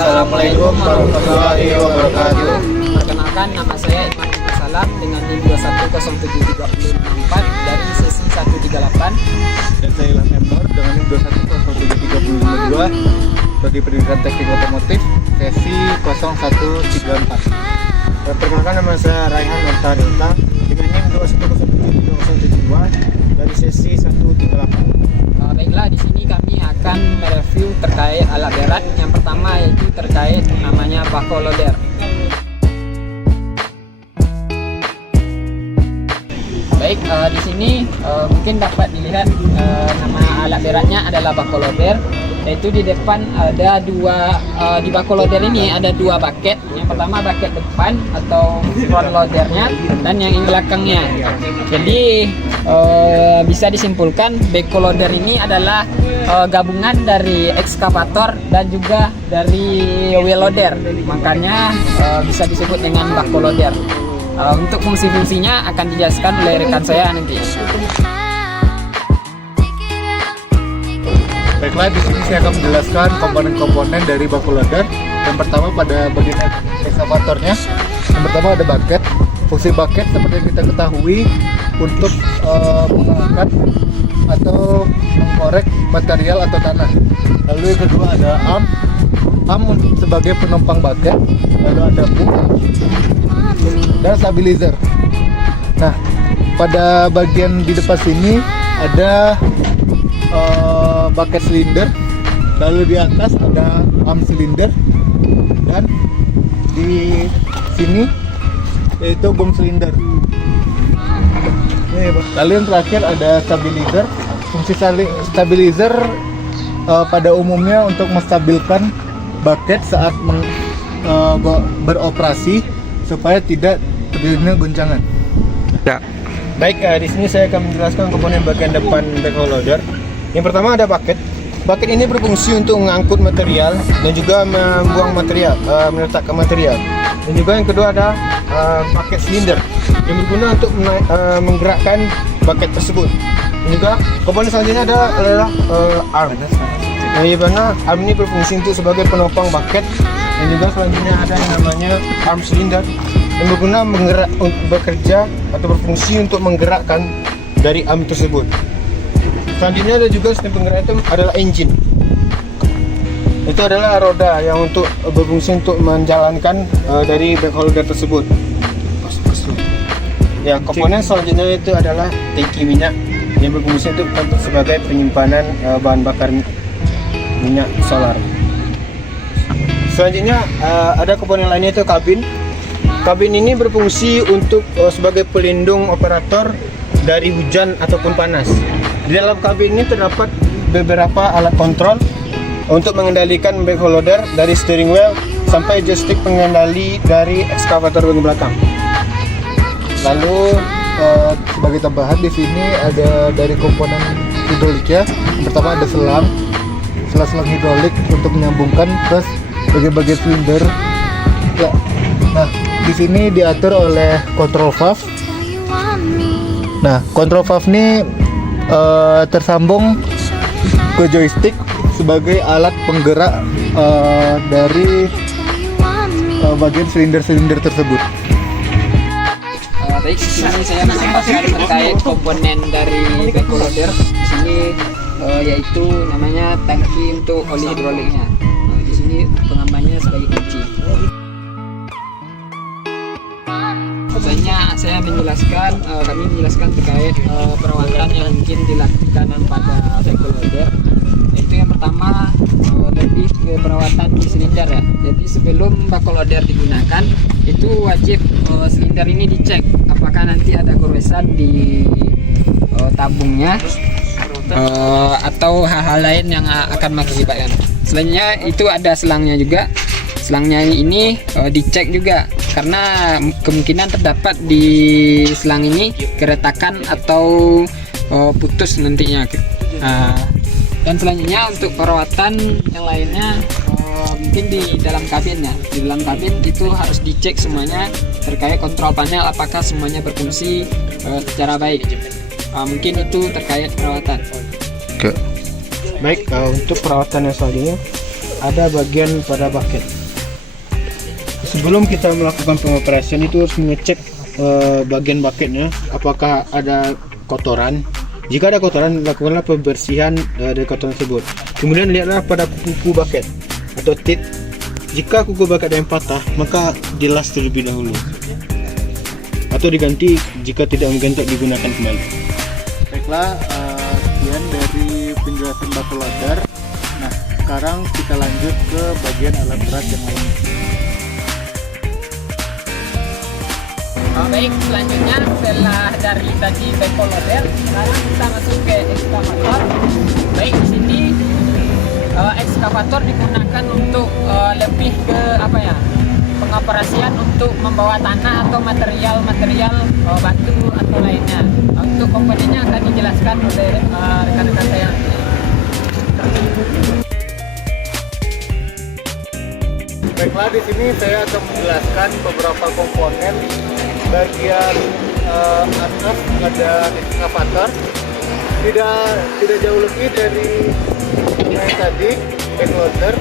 Assalamualaikum warahmatullahi wabarakatuh. Perkenalkan, nama saya Iman Salam dengan NIM 210734 dari sesi 138. Dan saya Ilham Emnor dengan NIM 21073052 bagi pendidikan teknik otomotif sesi 0134. Dan perkenalkan, nama saya Raihan Martarita dengan NIM 21073072 dari sesi 138. Baiklah, di sini kami akan mereview terkait alat berat. Yang pertama yaitu terkait namanya backhoe loader. Baik, di sini mungkin dapat dilihat nama alat beratnya adalah backhoe loader. Yaitu di depan ada di backhoe loader ini ada dua bucket. Yang pertama bucket depan atau front loadernya dan yang belakangnya. Jadi bisa disimpulkan backhoe loader ini adalah gabungan dari ekskavator dan juga dari wheel loader. Makanya bisa disebut dengan backhoe loader. Untuk fungsi-fungsinya akan dijelaskan oleh rekan saya nanti. Baiklah, di sini saya akan menjelaskan komponen-komponen dari backhoe loader. Yang pertama pada bagian ekskavatornya. Yang pertama ada bucket. Fungsi bucket seperti yang kita ketahui untuk mengangkat atau mengkorek material atau tanah. Lalu yang kedua ada arm sebagai penumpang bucket. Lalu ada boom dan stabilizer. Nah, pada bagian di depan sini ada bucket cylinder, lalu di atas ada arm cylinder, dan di sini yaitu boom cylinder. Lalu yang terakhir ada stabilizer. Fungsi stabilizer pada umumnya untuk menstabilkan bucket saat beroperasi supaya tidak terjadinya goncangan. Ya. Baik, di sini saya akan menjelaskan komponen bagian depan backhoe loader. Yang pertama ada bucket. Bucket ini berfungsi untuk mengangkut material dan juga membuang material, meletakkan material. Dan juga yang kedua ada bucket cylinder yang berguna untuk menggerakkan bucket tersebut. Dan juga komponen selanjutnya adalah arm. Yang mana arm ini berfungsi untuk sebagai penopang bucket. Dan juga selanjutnya ada yang namanya arm cylinder yang berguna bekerja atau berfungsi untuk menggerakkan dari arm tersebut. Selanjutnya ada juga sistem penggerak itu adalah engine. Itu adalah roda yang untuk berfungsi untuk menjalankan dari backhoe loader tersebut. Ya, komponen selanjutnya itu adalah tangki minyak yang berfungsi untuk sebagai penyimpanan bahan bakar minyak solar. Selanjutnya ada komponen lainnya itu kabin. Kabin ini berfungsi untuk sebagai pelindung operator dari hujan ataupun panas. Di dalam kabin ini terdapat beberapa alat kontrol untuk mengendalikan backhoe loader dari steering wheel sampai joystick pengendali dari ekskavator bagian belakang. Lalu sebagai tambahan di sini ada dari komponen hidroliknya. Yang pertama ada selang hidrolik untuk menyambungkan ke bagian-bagian silinder. Ya. Nah, di sini diatur oleh control valve. Nah, control valve ini tersambung ke joystick sebagai alat penggerak dari bagian silinder-silinder tersebut. Baik, di sini saya menjelaskan terkait komponen dari backhoe loader. Di sini yaitu namanya tangki untuk oli hidroliknya. Di sini pengamannya sebagai kunci. Selanjutnya saya kami menjelaskan terkait perawatan yang mungkin dilakukan pada backhoe loader. Itu yang pertama lebih ke perawatan di silinder ya. Jadi sebelum backhoe loader digunakan itu wajib silinder ini dicek apakah nanti ada goresan di tabungnya atau hal-hal lain yang akan mengakibatkan. Selanjutnya itu ada selangnya juga. Selangnya ini dicek juga karena kemungkinan terdapat di selang ini keretakan atau putus nantinya. Dan selanjutnya untuk perawatan yang lainnya mungkin di dalam kabin ya. Di dalam kabin itu harus dicek semuanya terkait kontrol panel apakah semuanya berfungsi secara baik. Mungkin itu terkait perawatan. Baik, untuk perawatan yang selanjutnya ada bagian pada bucket. Sebelum kita melakukan pengoperasian itu harus mengecek bagian bucketnya apakah ada kotoran. Jika ada kotoran, lakukanlah pembersihan dari kotoran tersebut. Kemudian lihatlah pada kuku bucket atau tit. Jika kuku bucket ada yang patah, maka dilas terlebih dahulu atau diganti jika tidak mungkin untuk digunakan kembali. Baiklah, sekian dari penjelasan bako loader. Nah, sekarang kita lanjut ke bagian alat berat yang lain. Baik, selanjutnya setelah dari tadi bako loader, sekarang kita masuk ke ekskavator. Baik, di sini ekskavator digunakan untuk lebih ke apa ya? Pengoperasian untuk membawa tanah atau material-material batu atau lainnya. Untuk komponennya akan dijelaskan oleh rekan-rekan saya. Baiklah, di sini saya akan menjelaskan beberapa komponen. Bagian atas ada ekskavator. Tidak jauh lebih dari yang tadi, back loader.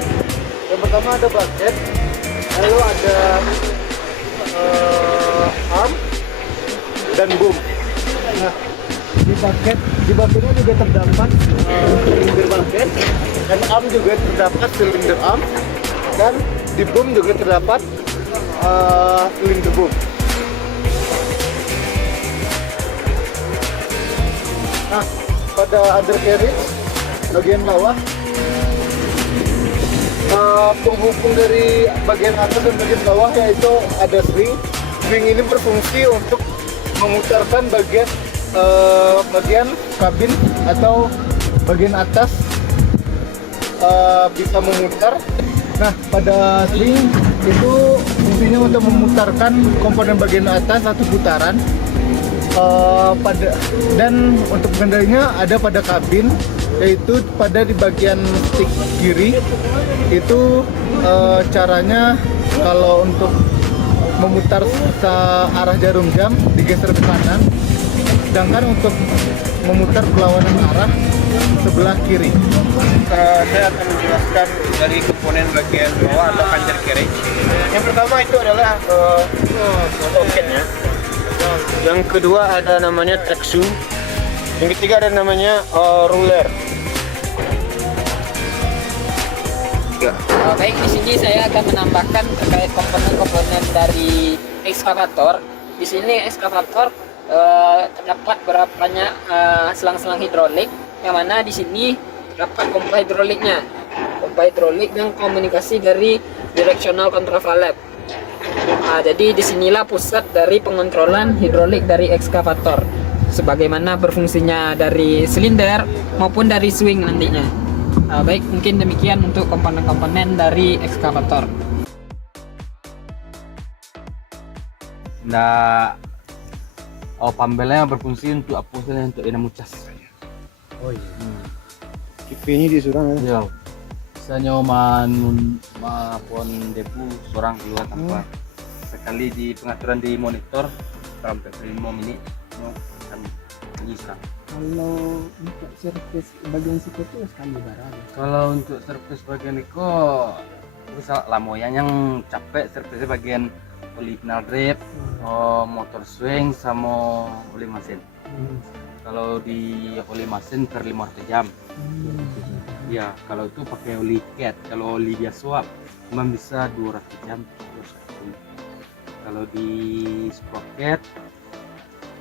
Yang pertama ada bucket. Lalu ada arm dan boom. Nah, di bucketnya juga terdapat silinder bucket, dan arm juga terdapat silinder arm, dan di boom juga terdapat silinder boom. Nah, pada undercarriage bagian bawah, penghubung dari bagian atas dan bagian bawah yaitu ada swing. Swing ini berfungsi untuk memutarkan bagian kabin atau bagian atas bisa memutar. Nah, pada swing itu fungsinya untuk memutarkan komponen bagian atas satu putaran. Dan untuk pengendalinya ada pada kabin, yaitu pada di bagian stick kiri. Itu caranya kalau untuk memutar ke arah jarum jam digeser ke kanan, sedangkan untuk memutar berlawanan arah sebelah kiri. Saya akan menjelaskan dari komponen bagian bawah atau undercarriage. Yang pertama itu adalah bucketnya. Yang kedua ada namanya traction. Yang ketiga ada namanya roller. Ya. Baik, di sini saya akan menambahkan terkait komponen-komponen dari ekskavator. Di sini ekskavator terdapat berapa banyak selang-selang hidrolik, yang mana di sini terdapat pompa hidroliknya, pompa hidrolik dan komunikasi dari directional control valve. Jadi disinilah pusat dari pengontrolan hidrolik dari ekskavator, sebagaimana berfungsinya dari silinder maupun dari swing nantinya. Baik, mungkin demikian untuk komponen-komponen dari ekskavator. Nah, pambelnya berfungsi untuk apa saja, untuk dinamo cas. Oh iya. Kipinya disurang ya. Iya. Misalnya maupun debu seorang keluar tanpa sekali di pengaturan di monitor sampai 5 menit akan menyisang. Kalau untuk servis bagian situ itu sekali barang. Kalau untuk servis bagian itu bisa lamoyan yang capek servisnya bagian oli final drip, motor swing sama oli mesin. Kalau di oli mesin per 500 jam. Ya, kalau itu pakai oli cat. Kalau oli dia swap cuma bisa 200 jam. Kalau di sprocket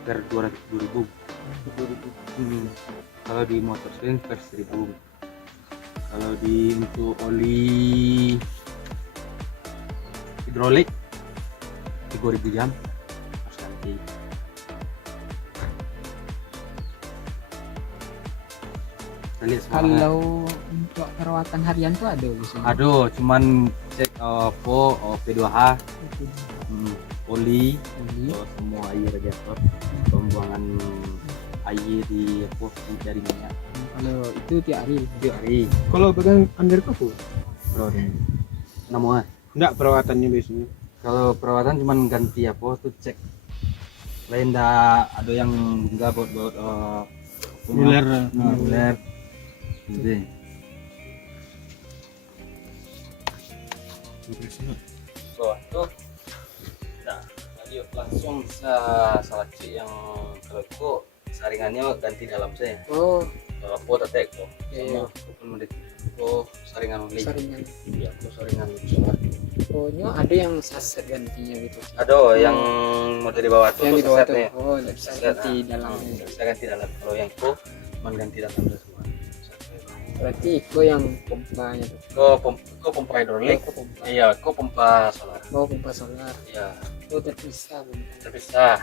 per 200.000. Kalau di motor swing per 1.000. Kalau di untuk oli hidrolik 3.000 jam harus ganti. Kalau untuk perawatan harian tuh ada biasanya? Aduh, cuman cek P2H, oli, semua air radiator, pembuangan air di dari minyak. Kalau itu tiap hari. Kalau bagian undercover, Namanya enggak perawatannya biasanya. kalau perawatan cuman ganti tuh cek. Lain dah ada yang enggak buat Ular. ular. Gitu. So itu nah lanjut langsung bisa salah cek yang kalau itu saringannya ganti dalam saya Oh, kalau aku tak tek kok Iya. sama pun menit oh saringan beli saringan. iya aku saringan solar Oh, ini ada yang saset gantinya gitu. ada yang model di bawah tuh Yang di bawah tuh. sasetnya. Oh, nggak bisa Saset, ganti nah. dalamnya. Saya ganti dalam kalau yang itu mengganti dalam semua Berarti itu yang pompanya tuh. kok pompa hidrolik Oh, pompa. iya kok pompa solar Oh, pompa solar. iya Oh, terpisah. Pompa. terpisah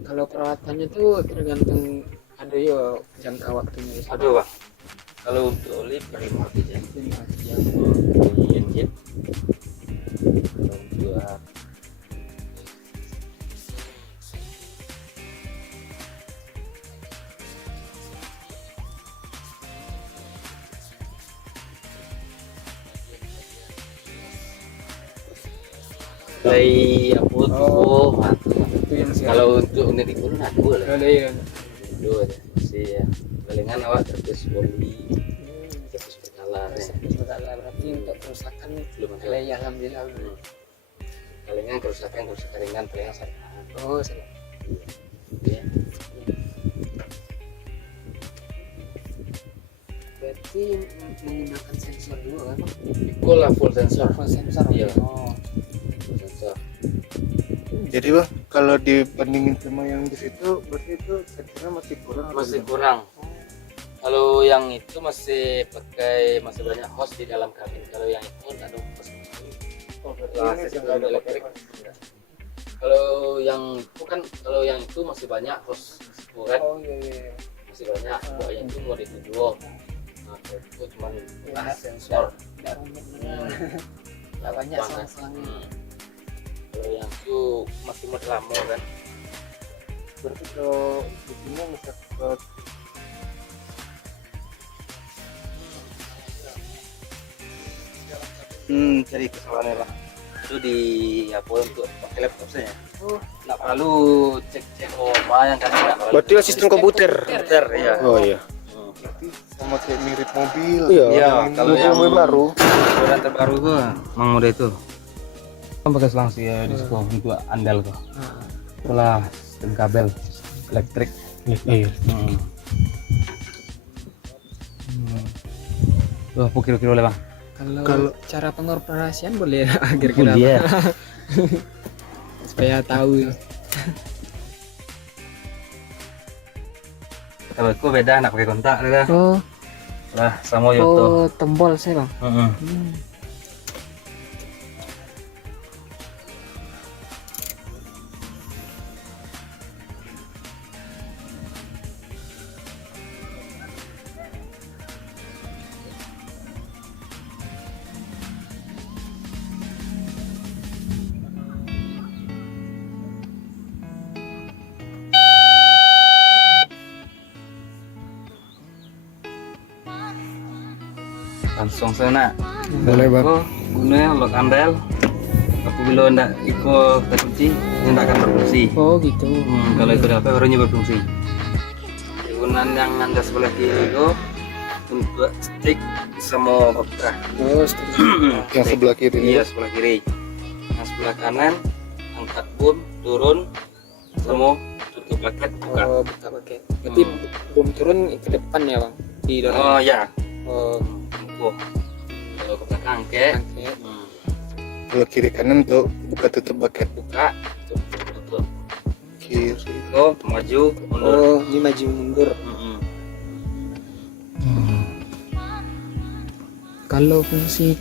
Kalau perawatannya tuh tergantung ada ya jangka waktunya. aduh bang kalau untuk oli per 5 jam Ya. engine dua dari aku tuh Itu yang siap. kalau untuk unit itu nah dua lah Ada ya. dua aja sih ya palingan awak terus oli terus berjalan ya Berarti untuk kerusakan belum ada ya alhamdulillah. palingan kerusakan ringan palingan saringan Oh, salah. ya. Berarti menggunakan sensor dulu kan? Itu lah full sensor Full sensor. Iya. Oh. full sensor Jadi bang, kalau dibandingin sama yang di situ, berarti itu saya kira masih kurang. masih kurang kalau yang itu masih banyak hose di dalam kabin kalau yang itu ada hose Oh, berarti Lah, ini sistem sudah ada elektrik. pakai. kalau yang itu kan kalau yang itu masih banyak hose kuret Oh iya iya. masih banyak kalau yang itu mau duo nah kalau itu cuma sensor Tidak rumit Hmm. benar. Tidak banyak Banget. selang-selangnya. Kalau yang itu masih model lama kan Berarti kalau di sini bisa ke cari kesalahannya lah itu di apa untuk pakai laptop saya Oh, nggak perlu cek apa yang kan nggak perlu berarti sistem komputer. komputer ya Oh iya. Berarti sama kayak mirip mobil. Iya, kalau yang mobil baru. ukuran terbaru tuh mang mode itu kan pakai selang sih ya disko untuk andal tuh itulah sistem kabel elektrik Iya. tuh apa kira-kira oleh bang kalau cara pengoperasian boleh kira-kira dia supaya tahu. kalau itu beda nak pakai kontak dah Oh, lah sama Yoto oh tombol saya bang. langsung sana Boleh bang. oh guna lock andal apabila ndak ikut terkunci dia ndak akan berfungsi Oh gitu. kalau itu dapat barunya berfungsi penggunaan yang anda sebelah kiri itu untuk stick sama baterai Oh, seperti Yang sebelah kiri. iya sebelah kiri yang sebelah kanan angkat boom turun sama tutup paket buka oh buka pakai. Berarti bom turun ke depan ya bang? Di dorong. oh ya Oh, oh. Kalau ke belakang ke angket. Kalau kiri kanan tuh buka tutup bucket. buka tutup Kiri. oh maju mundur Oh, ini maju mundur. Kalau fungsi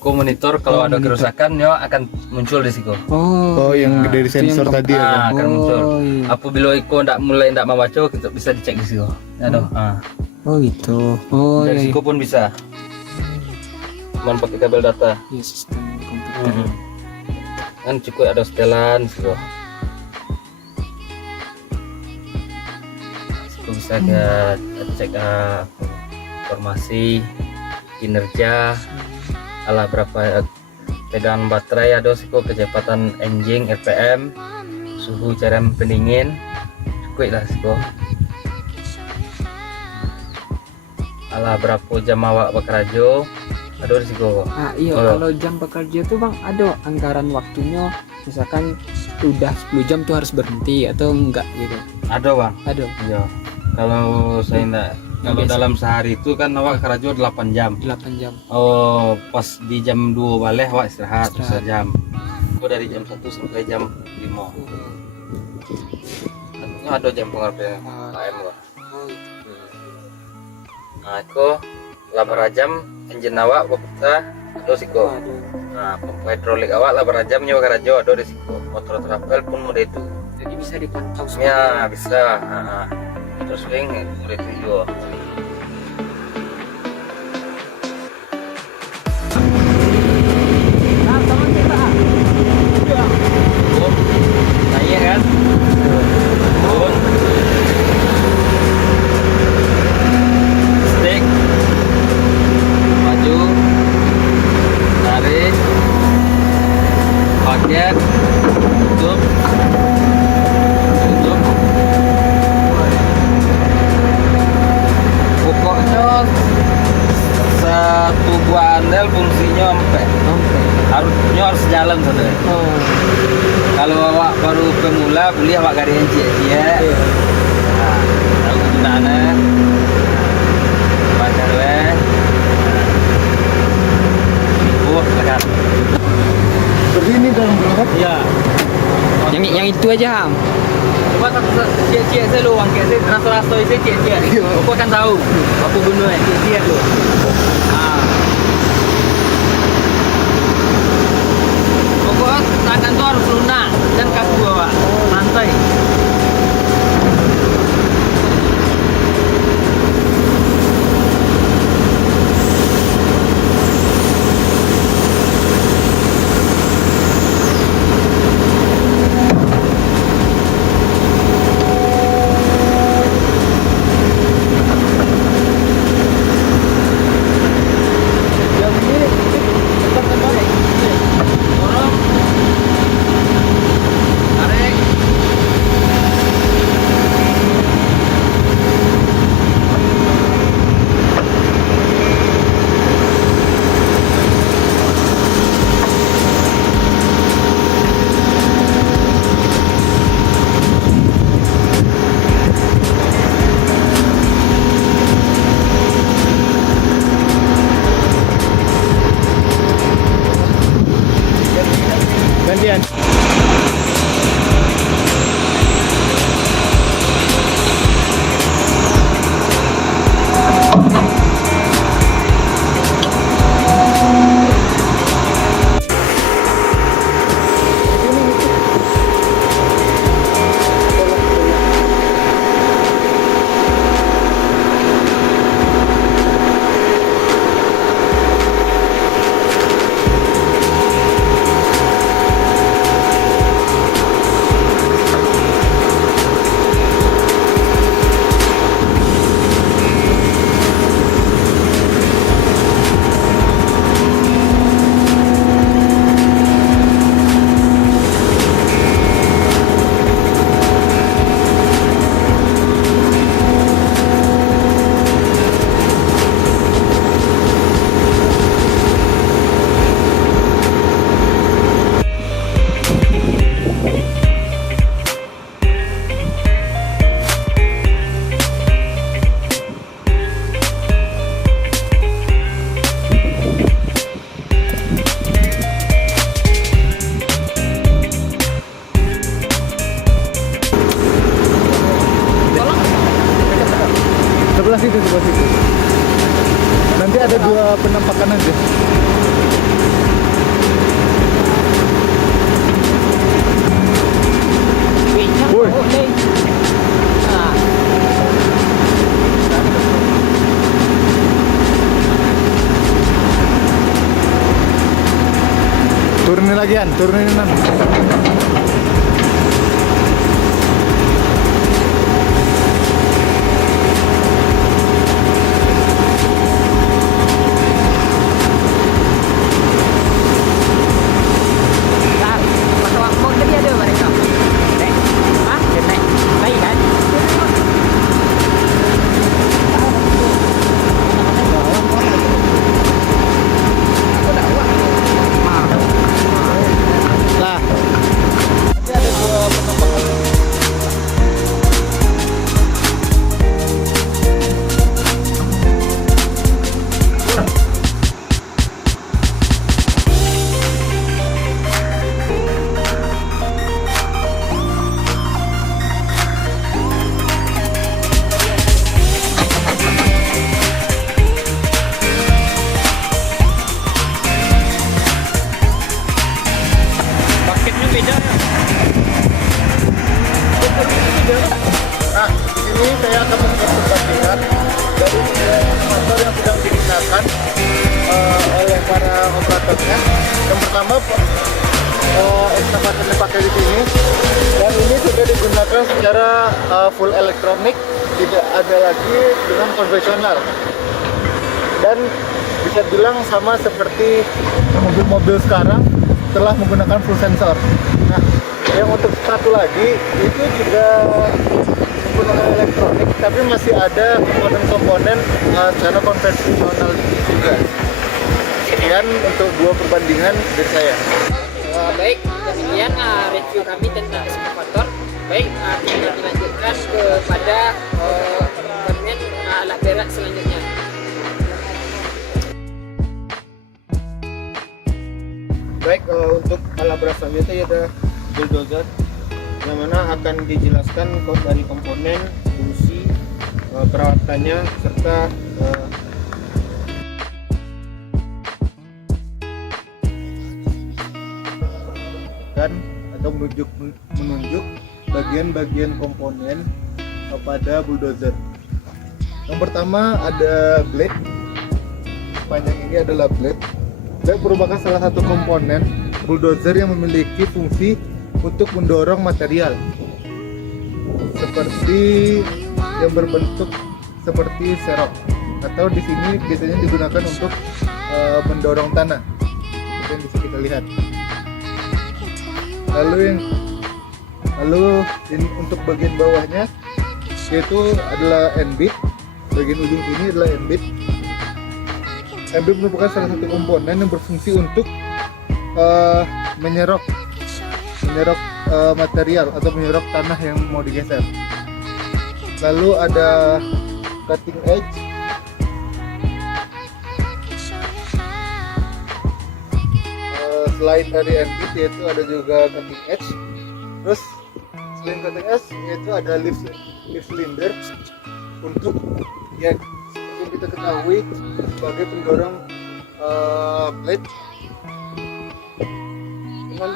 monitor kalau ada kerusakan ya akan muncul risiko Oh, yang Nah, dari itu yang sensor tadi ya. Bang? akan muncul iya. apabila Iko ndak membaca kita bisa dicek risiko aduh Oh gitu. Oh dari iya. risiko pun bisa cuman pakai kabel data Iya, sistem komputer. kan cukup ada setelan risiko bisa cek informasi kinerja ala berapa tegangan baterai ada risiko kecepatan engine RPM suhu cairan pendingin cukup lah risiko ala berapa jam awak bekerja ada risiko. Iya, Oh. kalau jam bekerja tuh Bang ada anggaran waktunya, misalkan udah 10 jam tuh harus berhenti atau enggak gitu. Ada bang. Ada. Iya. Kalau saya enggak, kalau Biasa. dalam sehari itu kan awak kerja 8 jam. 8 jam. Oh, pas di jam 2 balik awak istirahat Istirahat. sejam. Aku dari jam 1 sampai jam 5. Artinya ada jam pengerjaan KM kok. Nah, itu 8 jam engine awak kita ada risiko. Nah, pompa hidrolik awak 8 jam nyewa kerja ada risiko. Motor trapel pun mode itu. Jadi bisa dipantau semua. Ya, bisa. Terus swing mode itu juga. Nah, iya kan? Turun. Stick. Maju. Tarik. Paket. Tutup. Tutup. Pokoknya satu buah andel fungsinya harusnya harus jalan saudara. Kalau awak baru pemula beli awak gak ada yang cie-cie. Nah, tahu kegunaannya. Baca deh. Tekan. Seperti ini dalam berangkat. Iya. Yang itu aja Ham. Coba cie-cie saya lu, angkat saya rasa-rasa saya cie-cie. Aku akan tahu. Aku guna cie-cie tu. Nah. Pokoknya tangan tu harus lunak dan kaku awak santai. Dorong. Tarik. Gantian. Sebelah situ, sebelah situ. Nanti ada 2 penampakan aja. Woi. Turunin lagi An, turunin An. Nah, di sini saya akan membuat perbandingan dari motor yang sedang digunakan oleh para operatornya. Yang pertama, ekskavator yang dipakai di sini, dan ini sudah digunakan secara full elektronik, tidak ada lagi dengan konvensional. Dan bisa bilang sama seperti mobil-mobil sekarang telah menggunakan full sensor. Nah, yang untuk satu lagi itu juga menggunakan elektronik, tapi masih ada komponen-komponen secara konvensional juga. Sekian untuk dua perbandingan dari saya. Baik, demikian review kami tentang ekskavator. Baik, kita dilanjutkan kepada komponen alat berat selanjutnya. Baik, untuk alat berat selanjutnya ada bulldozer, yang mana akan dijelaskan dari komponen, fungsi, perawatannya, serta atau menunjuk bagian-bagian komponen pada bulldozer. Yang pertama ada blade. Panjang ini adalah blade. Blade merupakan salah satu komponen bulldozer yang memiliki fungsi untuk mendorong material, seperti yang berbentuk seperti serok, atau di sini biasanya digunakan untuk mendorong tanah, seperti yang bisa kita lihat. Lalu untuk bagian bawahnya yaitu adalah end bit. Bagian ujung ini adalah end bit. End bit merupakan salah satu komponen yang berfungsi untuk menyerok material atau menyerok tanah yang mau digeser. Lalu ada cutting edge. Selain dari end bit yaitu ada juga cutting edge. Terus selain cutting edge yaitu ada leaf cylinder untuk yang kita ketahui sebagai pendorong blade. Dengan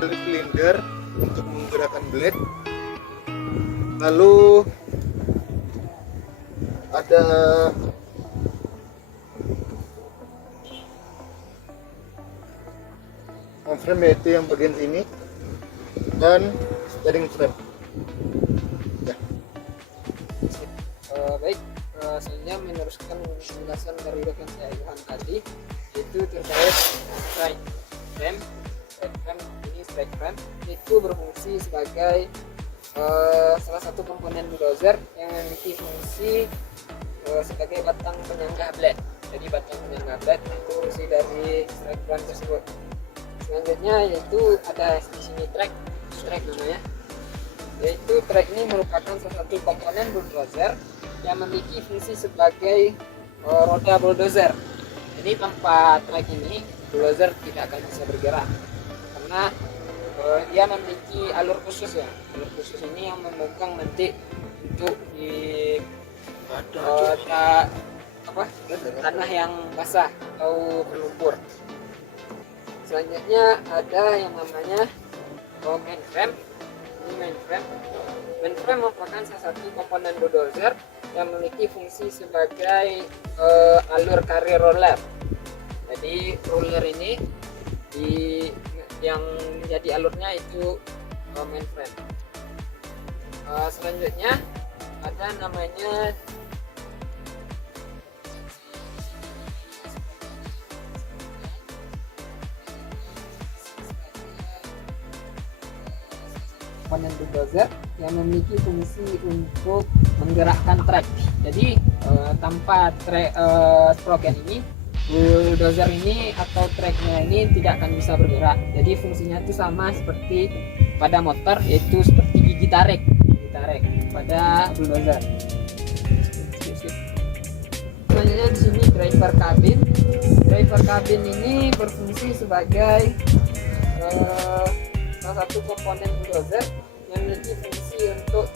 leaf cylinder untuk menggerakkan blade. Lalu ada frame yaitu yang bagian sini, dan steering frame. Ya. Baik, selanjutnya meneruskan penjelasan dari rekan saya Ilham tadi, yaitu terkait strike frame. Ini strike frame itu berfungsi sebagai salah satu komponen bulldozer yang memiliki fungsi sebagai batang penyangga blade. Jadi batang penyangga blade itu fungsi dari strike frame tersebut. Selanjutnya yaitu ada di sini track namanya. Yaitu track ini merupakan salah satu komponen bulldozer yang memiliki fungsi sebagai roda bulldozer. Jadi tanpa track ini bulldozer tidak akan bisa bergerak karena dia memiliki alur khusus ya. Alur khusus ini yang memegang nanti untuk di tanah yang basah atau berlumpur. Selanjutnya ada yang namanya mainframe. Ini mainframe. Mainframe merupakan salah satu komponen bulldozer yang memiliki fungsi sebagai alur carrier roller. Jadi roller ini yang menjadi alurnya itu mainframe. Selanjutnya ada namanya komponen bulldozer yang memiliki fungsi untuk menggerakkan trek. Jadi tanpa trek sprocket ini, bulldozer ini atau treknya ini tidak akan bisa bergerak. Jadi fungsinya itu sama seperti pada motor, yaitu seperti gigi tarik pada bulldozer. Selanjutnya di sini driver cabin. Driver cabin ini berfungsi sebagai salah satu komponen bulldozer yang memiliki fungsi untuk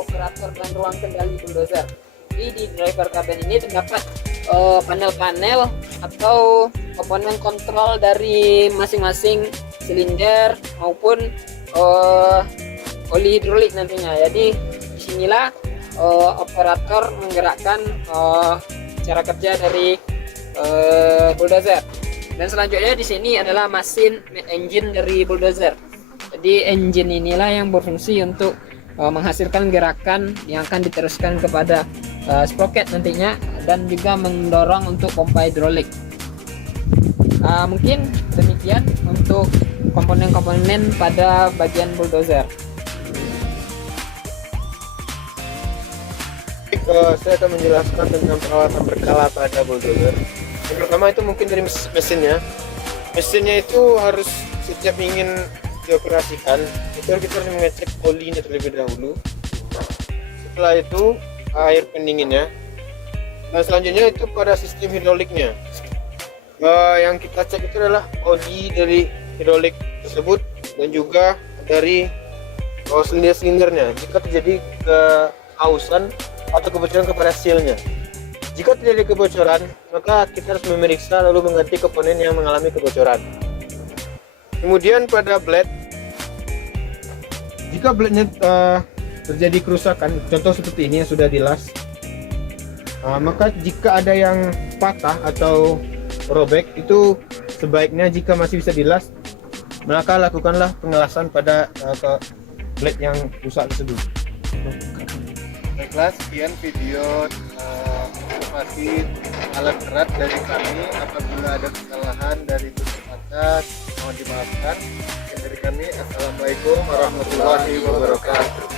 operator dan ruang kendali bulldozer. Jadi di driver cabin ini terdapat panel-panel atau komponen kontrol dari masing-masing silinder, maupun oli hidrolik nantinya. Jadi disinilah operator menggerakkan cara kerja dari bulldozer. Dan selanjutnya di sini adalah mesin engine dari bulldozer. Jadi engine inilah yang berfungsi untuk menghasilkan gerakan yang akan diteruskan kepada sprocket nantinya, dan juga mendorong untuk pompa hidrolik. Mungkin demikian untuk komponen-komponen pada bagian bulldozer. Saya akan menjelaskan tentang peralatan berkala pada bulldozer. Yang pertama itu mungkin dari mesinnya. Mesinnya itu harus setiap ingin dioperasikan itu kita harus mengecek olinya terlebih dahulu. Setelah itu air pendinginnya, dan selanjutnya itu pada sistem hidroliknya. Yang kita cek itu adalah oli dari hidrolik tersebut dan juga dari silinder-silindernya. Jika terjadi kehausan atau kebocoran kepada sealnya. Jika terjadi kebocoran, maka kita harus memeriksa lalu mengganti komponen yang mengalami kebocoran. Kemudian pada blade, jika blade-nya terjadi kerusakan, contoh seperti ini yang sudah dilas, maka jika ada yang patah atau robek, itu sebaiknya jika masih bisa dilas, maka lakukanlah pengelasan pada blade yang rusak tersebut. Baiklah, sekian video informasi alat berat dari kami. Apabila ada kesalahan dari tutur kata, mohon dimaafkan. Dari kami, assalamualaikum warahmatullahi wabarakatuh.